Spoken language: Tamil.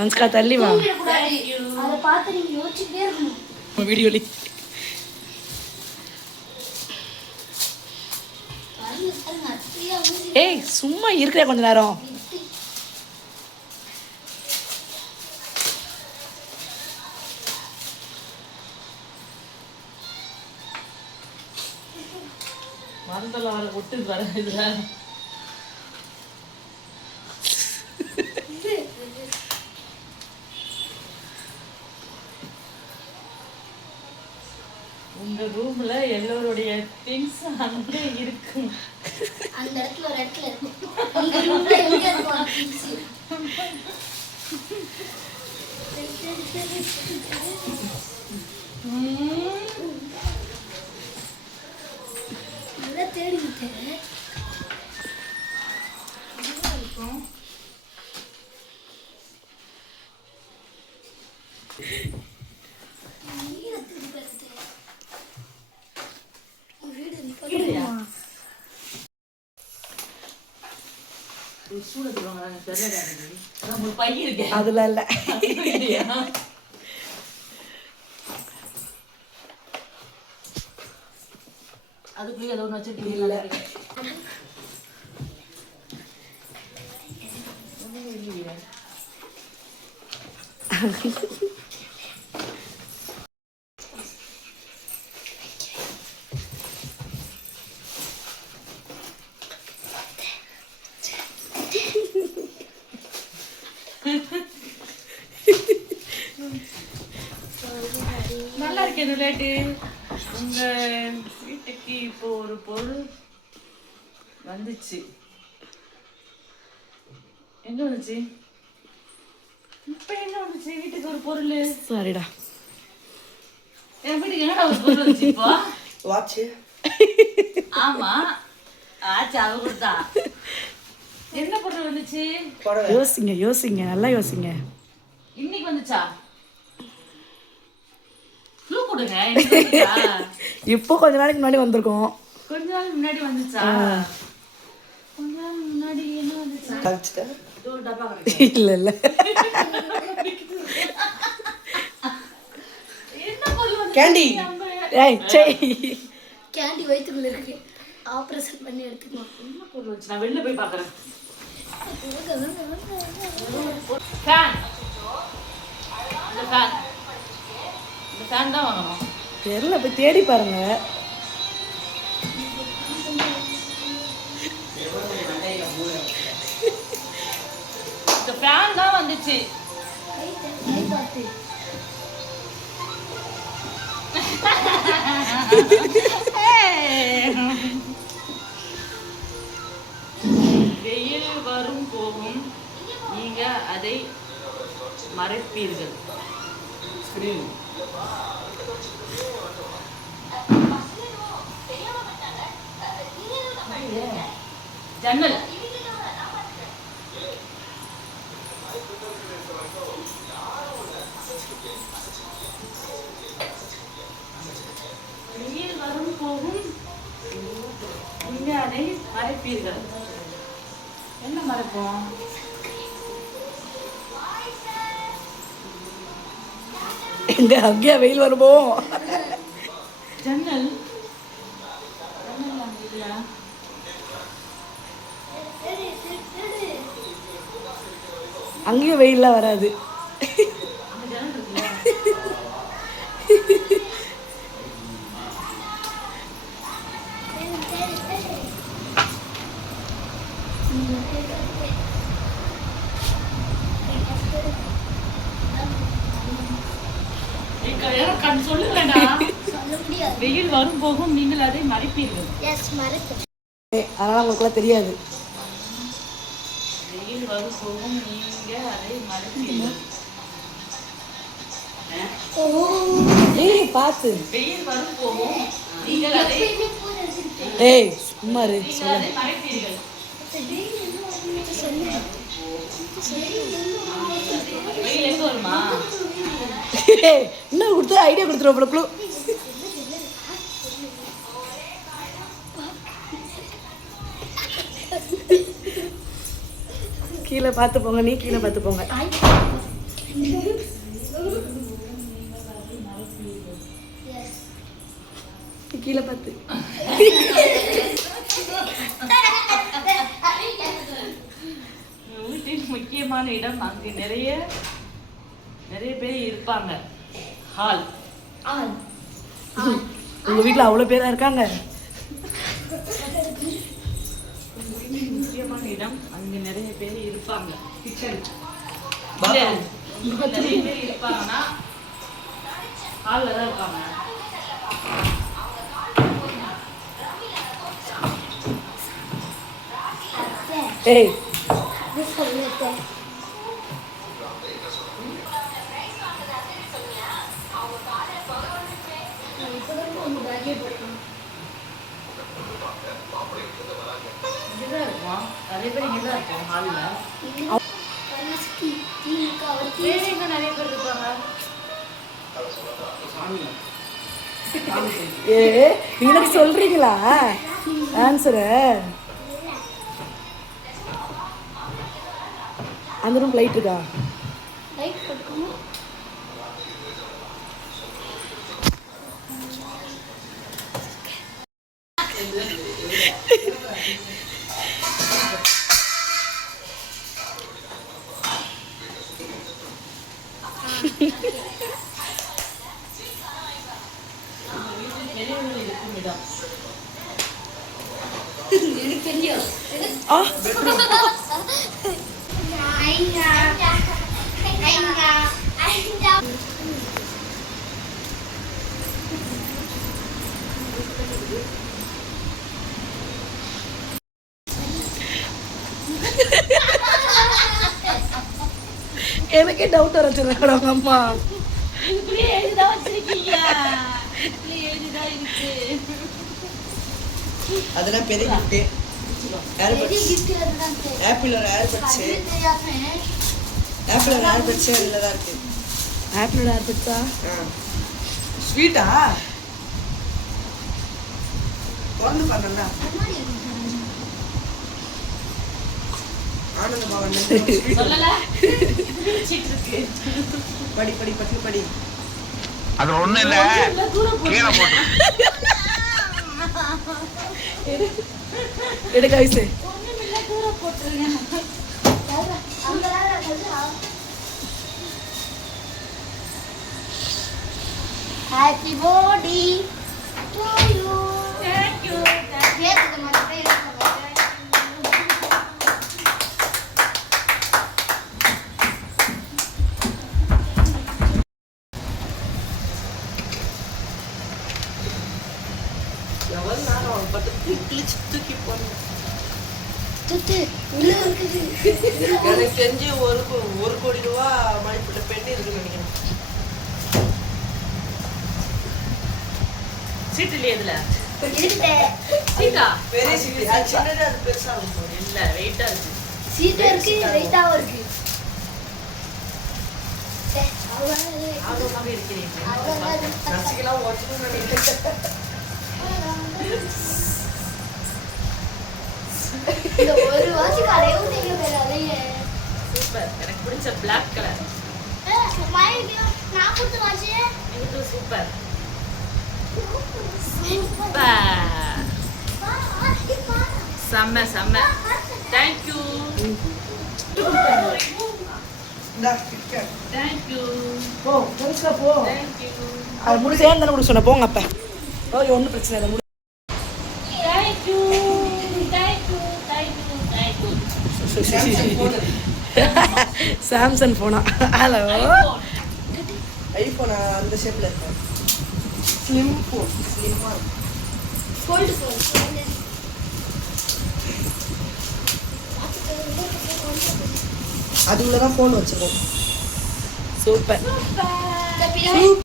அன்ஸ்கா தள்ளி வா. அதை பார்த்து நீங்க யோசிச்சுட்டே இருக்கணும் வீடியோலி. ஏய் சும்மா இருக்கிற கொஞ்ச நேரம். மருந்தெல்லாம் வர விட்டு வர இதுல உங்க ரூம்ல எல்லோருடைய திங்ஸ் அங்க இருக்கு. அந்த இடத்துல ஒரு இடத்துல இருக்கும். உங்க ரூம்ல எங்க இருக்கும் திங்ஸ்? நல்லா தேடிட்டேன். இருக்கும் அதுல இல்ல. அதுக்குள்ளே ஏதோ ஒன்று வச்சிருக்கீங்களா? நல்லா இருக்கேன் விளையாட்டு. உங்க வீட்டுக்கு இப்போ ஒரு பொருள் வந்துச்சு. எங்க வந்துச்சு? இப்ப என்ன வந்துச்சு? வீட்டுக்கு ஒரு பொருள். சாரிடா. என் வீட்டுக்கு என்னடா ஒரு பொருள் வந்துச்சு இப்போ? வாட்ச். ஆமா ஆச்சு, அவ கொடுத்தா. என்ன பொருள் வந்துச்சு? யோசிங்க யோசிங்க நல்லா யோசிங்க. இன்னைக்கு வந்துச்சா? க்ளூ கொடுங்க. இப்போ கொஞ்ச நாளைக்கு முன்னாடி வந்திருக்கோம். கொஞ்ச நாள் முன்னாடி வந்துச்சா? கொஞ்ச நாள் முன்னாடி என்ன வந்துச்சா? ஒரு டப்பா கிடைக்கும். இல்ல இல்ல. என்ன பொருள் வந்து? கேண்டி. ஏய் சே. கேண்டி வயித்துக்குள்ள இருக்கு. ஆபரேஷன் பண்ணி எடுத்துக்கலாம். என்ன பொருள் வந்துச்சு? நான் வெளில போய் பார்க்கறேன். ஃபேன். இந்த ஃபேன். இந்த ஃபேன் தான் வாங்கணும். தெரியல, போய் தேடி பாருங்க. இந்த ஃபேன் தான் வந்துச்சு. வெயில் வரும் போகும், நீங்க அதை மறைப்பீர்கள். ஜன்னல். வெயில் வரும் போகும், நீங்க அதை மறைப்பீர்கள். என்ன மறைப்போம்? எங்க அங்கேயா வெயில் வருமோ? ஜன்னல். ஜன்னல் அங்க இல்லையா? அங்கேயும் வெயில்லாம் வராது. அங்க ஜன்னல் இருக்குல்ல? வெயில் வரும் போகும், நீங்கள் அதை மறைப்பீர்கள். அதனால உங்களுக்குலாம் தெரியாது. வெயில் வரும் போகும், நீங்க அதை மறைப்பீர்கள். ஏய் பாத்து. வெயில் வரும் போகும், நீங்கள் அதை ஏய் சும்மா இரு. அதை மறைப்பீர்கள். வெயில் எங்க வருமா? இன்னும் கொடுத்து ஐடியா கொடுத்துருவோம். கீழே பார்த்து போங்க. நீ கீழே பார்த்து போங்க. Yes. கீழே பார்த்து வீட்டின் முக்கியமான இடம், அங்கு நிறைய பேர் இருப்பாங்க. ஹால். உங்க வீட்ல அவ்வளவு பேரா இருக்காங்க? வீட்டின் முக்கியமான இடம், அங்கு நிறைய பேர் இருப்பாங்க. கிச்சன். நிறைய பேர் இருப்பாங்கன்னா ஹால்ல தான் இருப்பாங்க. ஏய் This சொல்லுங்க. இங்கதான் இருப்போம். நிறைய பேர் இங்கதான் இருப்போம் ஹால்ல. வேற எங்க நிறைய பேர் இருப்பாங்க? ஏ எனக்கு சொல்றீங்களா ஆன்சரை? அந்த ரூம் லைட் இருக்கா? லைட் போட்டுக்கணும். பெரியவர்கள் இருக்கும் இடம். எனக்கு தெரியும். ஆ எனக்கே டவுட் வர வச்சிருக்காங்க அவங்க அம்மா. இப்படியே எழுதிதான் வச்சிருக்கீங்க. இப்படியே எழுதிதான் இருக்கு. அதெல்லாம் பெரிய கிஃப்ட். ஆப்பிள் ஒரு ஏர்பட்ஸ். ஆப்பிள் ஒரு ஏர்பட்ஸ் அதுல தான் இருக்கு. ஆப்பிளோட ஆர்பிட்ஸா? ஸ்வீட்டா? பொண்ணு பண்ணல. ஆனந்த பவன் சொல்லல. சிட்டு இருக்கு. படி படி படி படி. அது ஒண்ணு இல்ல, கீழே போட்டு எடுக்க வயசு ஒண்ணுமில்ல, தூர போட்டுருங்க. Happy birthday to you. Thank you. Yes, the mother is எவ்வளவு நேரம் அவன் பட்டு கிழிச்சு தூக்கி போடணும். துட்டு உள்ள இருக்குது. எனக்கு தெரிஞ்சு ஒரு கோடி ரூபா மதிப்பிட்ட பெண்ணு இருக்குன்னு நினைக்கிறேன். சீட்டு இல்லையா இதுல? இருக்கு. சீட்டா? பெரிய சீட்டு. அது சின்னது, அது பெருசா இருக்கும். இல்ல, வெயிட்டா இருக்கு. சீட்டு இருக்கு, வெயிட்டாவும் இருக்கு. ஆர்வமாக இருக்கிறீர்கள். நசிக்கலாம் ஓட்டணும்னு நினைக்கிறேன். இந்த ஒரு வாட்சி கடையும் நீங்க பெறாதீங்க. சூப்பர். எனக்கு பிடிச்ச பிளாக் கலர். நான் கொடுத்த வாட்சி இது சூப்பர். செம்ம செம்ம. தேங்க்யூ. இந்தா, கிட்கேட். தேங்க்யூ. போ பெருசா போ. தேங்க்யூ. அது முடி சேர்ந்து தானே கொடுக்க சொன்ன போங்க அப்ப. ஓகே ஒன்றும் பிரச்சனை இல்லை. Thank you. Thank you. Thank you. Thank you. Samsung phone அது. சாம்சங் போனா. ஹலோ ஐபோன் அந்த ஷேப்ல இருக்கு. Slim phone. ஸ்லிம்மா இருக்கு. Fold phone. அது உள்ளதான் ஃபோன் வச்சிருக்கோம். சூப்பர். இந்த பின்னாடி